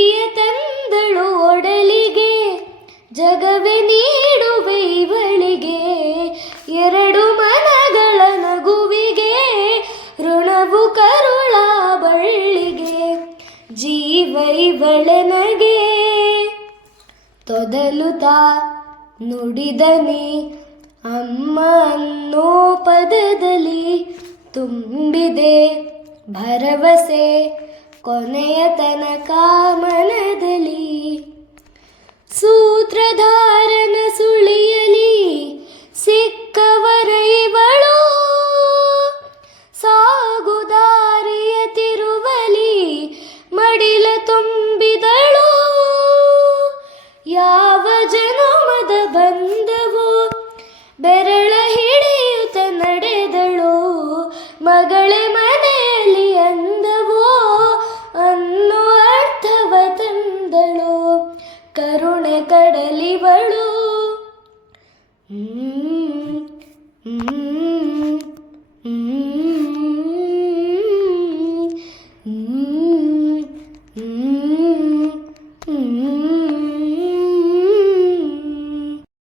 ಗುರಿಯ ತಂದಳು ಒಡಲಿಗೆ, ಜಗವೇ ನೀಡುವೆ ಇವಳಿಗೆ. ಎರಡು ಮನಗಳ ನಗುವಿಗೆ, ಋಣವು ಕರುಳ ಬಳ್ಳಿಗೆ. ಜೀವ ಇವಳನಗೆ ತೊದಲುತ್ತಾ ನುಡಿದನಿ, ಅಮ್ಮ ಅನ್ನೋ ಪದದಲ್ಲಿ ತುಂಬಿದೆ ಭರವಸೆ, ಕೊನೆಯ ತನಕ ಮನದಲ್ಲಿ. ಸೂತ್ರಧಾರನ ಸುಳಿಯಲಿ ಸಿಕ್ಕವರ ಇವಳು, ಸಾಗುದಾರಿಯ ತಿರುವಲಿ ಮಡಿಲ ತುಂಬಿದಳು. ಯಾವ ಜನುಮದ ಬಂದವೋ ಬೆರಳ ಹಿಡಿಯುತ್ತ ನಡೆದಳು, ಮಗಳೇ ಮನೆಯಲ್ಲಿ ಅಂದವೋ ಅನ್ನೋ ಅರ್ಥವ ತಂದಳು. ಕರುಣೆ ಕಡಲಿವಳು.